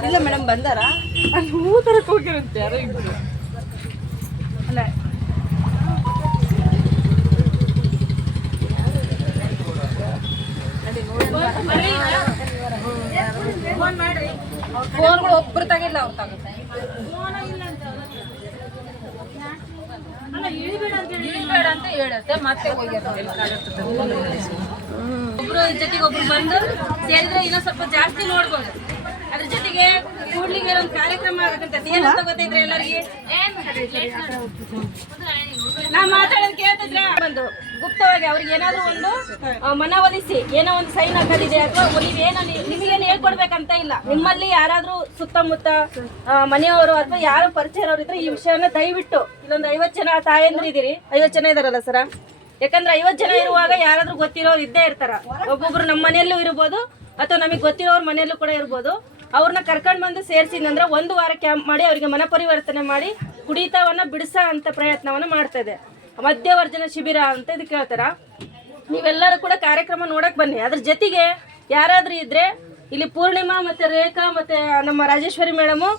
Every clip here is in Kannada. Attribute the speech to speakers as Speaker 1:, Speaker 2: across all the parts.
Speaker 1: ಬಂದಾರ?
Speaker 2: ಅಲ್ಲಿ ಹೂ ತರಕ್ಕೆ ಹೋಗಿರುತ್ತೆ ಯಾರೋ ಇಬ್ಬರು ಅಲ್ಲ.
Speaker 1: ಫೋನ್ಗಳು ಒಬ್ರು ತಗಿಲ್ಲ ಅವ್ರು ತಗುತ್ತೆ ಇಳಿಬೇಡ ಅಂತ ಹೇಳುತ್ತೆ ಮತ್ತೆ ಹೋಗಿರ್ತಾರೆ
Speaker 3: ಒಬ್ರು ಜೊತೆಗೆ ಒಬ್ರು ಬಂದು ಸೇರಿದ್ರೆ ಇನ್ನೂ ಸ್ವಲ್ಪ ಜಾಸ್ತಿ ನೋಡ್ಬೋದು. ಒಂದು ಕಾರ್ಯಕ್ರಮ ಆಗತ್ತಂತ ಎಲ್ಲರಿಗೆ? ನಾ ಮಾತಾಡೋದು ಕೇಳ್ತಿದ್ರೆ? ಒಂದು ಗುಪ್ತವಾಗಿ ಅವ್ರಿಗೆ ಏನಾದ್ರು ಒಂದು ಮನವೊಲಿಸಿ ಏನೋ ಒಂದು ಸೈನ್ ಹಾಕೋದಿದೆ ಅಥವಾ ನೀವೇನೋ ನಿಮಗೇನು ಹೇಳ್ಕೊಡ್ಬೇಕಂತ ಇಲ್ಲ. ನಿಮ್ಮಲ್ಲಿ ಯಾರಾದ್ರೂ ಸುತ್ತಮುತ್ತ ಮನೆಯವರು ಅಥವಾ ಯಾರು ಪರಿಚಯ ಇದ್ರೆ ಈ ವಿಷಯನ ದಯವಿಟ್ಟು ಇಲ್ಲೊಂದು ಐವತ್ತು ಜನ ತಾಯಂದ್ರು ಇದೀರಿ ಐವತ್ತು ಜನ ಇದಾರಲ್ಲ ಸರ? ಯಾಕಂದ್ರೆ ಐವತ್ತು ಜನ ಇರುವಾಗ ಯಾರಾದ್ರೂ ಗೊತ್ತಿರೋರು ಇದ್ದೇ ಇರ್ತಾರ. ಒಬ್ಬೊಬ್ರು ನಮ್ಮ ಮನೆಯಲ್ಲೂ ಇರ್ಬೋದು ಅಥವಾ ನಮಗೆ ಗೊತ್ತಿರೋರ್ ಮನೆಯಲ್ಲೂ ಕೂಡ ಇರ್ಬೋದು. ಅವ್ರನ್ನ ಕರ್ಕೊಂಡು ಬಂದು ಸೇರಿಸಿದಂದ್ರೆ ಒಂದು ವಾರ ಕ್ಯಾಂಪ್ ಮಾಡಿ ಅವರಿಗೆ ಮನ ಪರಿವರ್ತನೆ ಮಾಡಿ ಕುಡಿತವನ್ನ ಬಿಡಿಸೋ ಅಂತ ಪ್ರಯತ್ನವನ್ನ ಇದೆ. ಮಧ್ಯವರ್ಜನ ಶಿಬಿರ ಅಂತ ಇದು ಹೇಳ್ತಾರ ನೀವೆಲ್ಲರೂ ಕೂಡ ಕಾರ್ಯಕ್ರಮ ನೋಡಕ್ ಬನ್ನಿ. ಅದ್ರ ಜೊತೆಗೆ ಯಾರಾದ್ರೂ ಇದ್ರೆ ಇಲ್ಲಿ ಪೂರ್ಣಿಮಾ ಮತ್ತೆ ರೇಖಾ ಮತ್ತೆ ನಮ್ಮ ರಾಜೇಶ್ವರಿ ಮೇಡಮು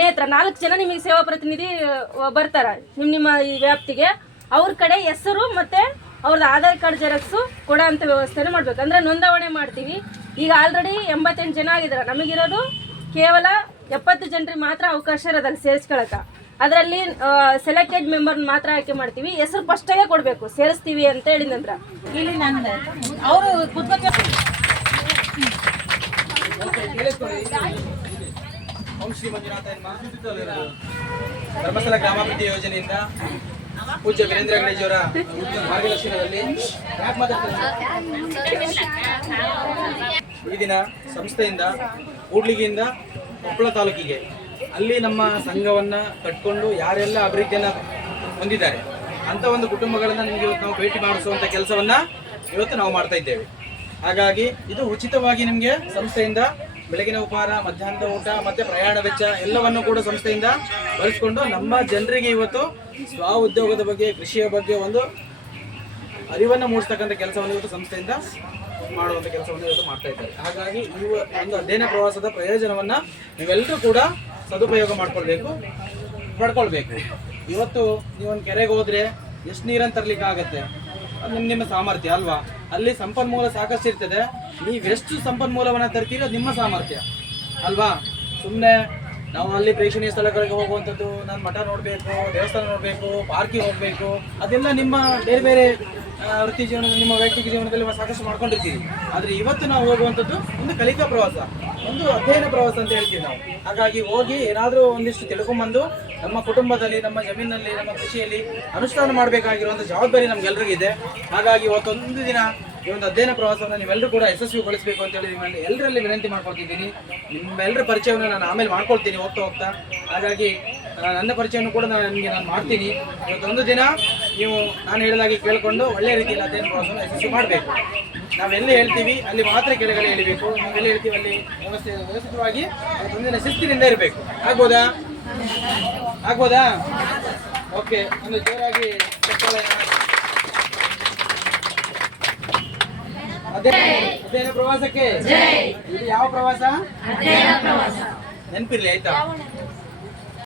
Speaker 3: ನೇತ್ರ, ನಾಲ್ಕು ಜನ ನಿಮಗೆ ಸೇವಾ ಪ್ರತಿನಿಧಿ ಬರ್ತಾರೆ ಬರ್ತಾರ. ನಿಮ್ ನಿಮ್ಮ ಈ ವ್ಯಾಪ್ತಿಗೆ. ಅವ್ರ ಕಡೆ ಹೆಸರು ಮತ್ತೆ ಅವ್ರದ್ದು ಆಧಾರ್ ಕಾರ್ಡ್ ಜೆರಾಕ್ಸು ಕೊಡೋ ಅಂಥ ವ್ಯವಸ್ಥೆನೂ ಮಾಡಬೇಕು. ಅಂದರೆ ನೋಂದಾವಣೆ ಮಾಡ್ತೀವಿ. ಈಗ ಆಲ್ರೆಡಿ ಎಂಬತ್ತೆಂಟು ಜನ ಆಗಿದ್ದಾರೆ ನಮಗಿರೋದು ಕೇವಲ ಎಪ್ಪತ್ತು ಜನರಿಗೆ ಮಾತ್ರ ಅವಕಾಶ ಇರೋದಲ್ಲಿ ಸೇರಿಸ್ಕೊಳಕ್ಕೆ ಅದರಲ್ಲಿ ಸೆಲೆಕ್ಟೆಡ್ ಮೆಂಬರ್ ಮಾತ್ರ ಆಯ್ಕೆ ಮಾಡ್ತೀವಿ. ಹೆಸರು ಫಸ್ಟಾಗೆ ಕೊಡಬೇಕು. ಸೇರಿಸ್ತೀವಿ ಅಂತ ಹೇಳಿದ ನಂತರ.
Speaker 1: ಇಲ್ಲಿ ನಂದು ಅವರು
Speaker 4: ಶ್ರೀ ಮಂಜುನಾಥ ಧರ್ಮಸ್ಥಳ ಗ್ರಾಮಾಭಿವೃದ್ಧಿ ಯೋಜನೆಯಿಂದ ಪೂಜ್ಯ ವೀರೇಂದ್ರ ಗಣೇಶವರ ಮಾರ್ಗದರ್ಶನದಲ್ಲಿ? ಈ ದಿನ ಸಂಸ್ಥೆಯಿಂದ ಕೂಡ್ಲಿಗಿಯಿಂದ ಕೊಪ್ಪಳ ತಾಲೂಕಿಗೆ ಅಲ್ಲಿ ನಮ್ಮ ಸಂಘವನ್ನ ಕಟ್ಕೊಂಡು ಯಾರೆಲ್ಲ ಅಭಿವೃದ್ಧಿಯನ್ನ ಹೊಂದಿದ್ದಾರೆ, ಅಂತ ಒಂದು ಕುಟುಂಬಗಳನ್ನ ನಿಮಗೆ ಇವತ್ತು ನಾವು ಭೇಟಿ ಮಾಡಿಸುವಂತ ಕೆಲಸವನ್ನ ಇವತ್ತು ನಾವು ಮಾಡ್ತಾ ಇದ್ದೇವೆ ಹಾಗಾಗಿ ಇದು ಉಚಿತವಾಗಿ ನಿಮಗೆ ಸಂಸ್ಥೆಯಿಂದ ಬೆಳಗಿನ ಉಪಹಾರ, ಮಧ್ಯಾಹ್ನದ ಊಟ, ಮತ್ತೆ ಪ್ರಯಾಣ ವೆಚ್ಚ ಎಲ್ಲವನ್ನು ಕೂಡ ಸಂಸ್ಥೆಯಿಂದ ಬಳಸಿಕೊಂಡು ನಮ್ಮ ಜನರಿಗೆ ಇವತ್ತು ಸ್ವ ಉದ್ಯೋಗದ ಬಗ್ಗೆ, ಕೃಷಿಯ ಬಗ್ಗೆ ಒಂದು ಅರಿವನ್ನು ಮೂಡಿಸ್ತಕ್ಕಂಥ ಕೆಲಸವನ್ನು ಇವತ್ತು ಸಂಸ್ಥೆಯಿಂದ ಮಾಡುವಂಥ ಕೆಲಸವನ್ನು ಇವತ್ತು ಮಾಡ್ತಾ ಇದ್ದಾರೆ. ಹಾಗಾಗಿ ಈ ಒಂದು ಅಧ್ಯಯನ ಪ್ರವಾಸದ ಪ್ರಯೋಜನವನ್ನು ನೀವೆಲ್ಲರೂ ಕೂಡ ಸದುಪಯೋಗ ಮಾಡ್ಕೊಳ್ಬೇಕು, ಪಡ್ಕೊಳ್ಬೇಕು. ಇವತ್ತು ನೀವೊಂದು ಕೆರೆಗೆ ಹೋದರೆ ಎಷ್ಟು ನೀರನ್ನು ತರಲಿಕ್ಕೆ ಆಗುತ್ತೆ ಅದು ನಿಮ್ಮ ನಿಮ್ಮ ಸಾಮರ್ಥ್ಯ ಅಲ್ವಾ? ಅಲ್ಲಿ ಸಂಪನ್ಮೂಲ ಸಾಕಷ್ಟು ಇರ್ತದೆ. ನೀವೆಷ್ಟು ಸಂಪನ್ಮೂಲವನ್ನ ತರ್ತೀರೋ ಅದು ನಿಮ್ಮ ಸಾಮರ್ಥ್ಯ. ಅಲ್ವಾ? ಸುಮ್ಮನೆ ನಾವು ಅಲ್ಲಿ ಪ್ರೇಕ್ಷಣೀಯ ಸ್ಥಳಗಳಿಗೆ ಹೋಗುವಂಥದ್ದು, ನಾನು ಮಠ ನೋಡಬೇಕು, ದೇವಸ್ಥಾನ ನೋಡಬೇಕು ಪಾರ್ಕಿಗೆ ಹೋಗಬೇಕು, ಅದೆಲ್ಲ ನಿಮ್ಮ ಬೇರೆ ಬೇರೆ ವೃತ್ತಿ ಜೀವನ ನಿಮ್ಮ ವೈಯಕ್ತಿಕ ಜೀವನದಲ್ಲಿ ಸಾಕಷ್ಟು ಮಾಡ್ಕೊಂಡಿರ್ತೀವಿ ಆದರೆ ಇವತ್ತು ನಾವು ಹೋಗುವಂಥದ್ದು ಒಂದು ಕಲಿಕಾ ಪ್ರವಾಸ. ಒಂದು ಅಧ್ಯಯನ ಪ್ರವಾಸ ಅಂತ ಹೇಳ್ತೀವಿ ನಾವು. ಹಾಗಾಗಿ ಹೋಗಿ ಏನಾದರೂ ಒಂದಿಷ್ಟು ತಿಳ್ಕೊಂಬಂದು ನಮ್ಮ ಕುಟುಂಬದಲ್ಲಿ, ನಮ್ಮ ಜಮೀನಲ್ಲಿ, ನಮ್ಮ ಕೃಷಿಯಲ್ಲಿ ಅನುಷ್ಠಾನ ಮಾಡಬೇಕಾಗಿರುವಂಥ ಜವಾಬ್ದಾರಿ ನಮ್ಗೆಲ್ರಿಗೂ ಇದೆ. ಹಾಗಾಗಿ ಇವತ್ತೊಂದು ದಿನ ಈ ಒಂದು ಅಧ್ಯಯನ ಪ್ರವಾಸವನ್ನು ನೀವೆಲ್ಲರೂ ಕೂಡ ಯಶಸ್ವಿಗೊಳಿಸಬೇಕು ಅಂತ ಹೇಳಿ ನಿಮ್ಮಲ್ಲಿ ಎಲ್ಲರಲ್ಲಿ ವಿನಂತಿ ಮಾಡ್ಕೊಳ್ತಿದ್ದೀನಿ. ನಿಮ್ಮೆಲ್ಲರ ಪರಿಚಯವನ್ನು ನಾನು ಆಮೇಲೆ ಮಾಡ್ಕೊಳ್ತೀನಿ ಹೋಗ್ತಾ ಹೋಗ್ತಾ. ಹಾಗಾಗಿ ನನ್ನ ಪರಿಚಯವನ್ನು ಕೂಡ ನಾನು ನಿಮಗೆ ನಾನು ಮಾಡ್ತೀನಿ. ಇವತ್ತೊಂದು ದಿನ ನೀವು ನಾನು ಹೇಳಿದಾಗೆ ಕೇಳಿಕೊಂಡು ಒಳ್ಳೆಯ ರೀತಿಯಲ್ಲಿ ಅಧ್ಯಯನ ಪ್ರವಾಸವನ್ನು ಯಶಸ್ವಿ ಮಾಡಬೇಕು. ನಾವೆಲ್ಲಿ ಹೇಳ್ತೀವಿ ಅಲ್ಲಿ ಮಾತ್ರ ಕೆಳಗಡೆ ಎಳಿಬೇಕು ನಾವೆಲ್ಲಿ ಹೇಳ್ತೀವಿ ಅಲ್ಲಿ ವ್ಯವಸ್ಥೆ ವ್ಯವಸ್ಥಿತವಾಗಿ ಮುಂದಿನ ಶಿಸ್ತಿನಿಂದ ಇರಬೇಕು. ಆಗ್ಬೋದಾ? ಆಗ್ಬೋದಾ? ಓಕೆ ಒಂದು ಜೋರಾಗಿ ಅಧ್ಯಯನ ಪ್ರವಾಸಕ್ಕೆ? ಇದು ಯಾವ ಪ್ರವಾಸ. ನೆನಪಿರ್ಲಿ ಆಯ್ತಾ?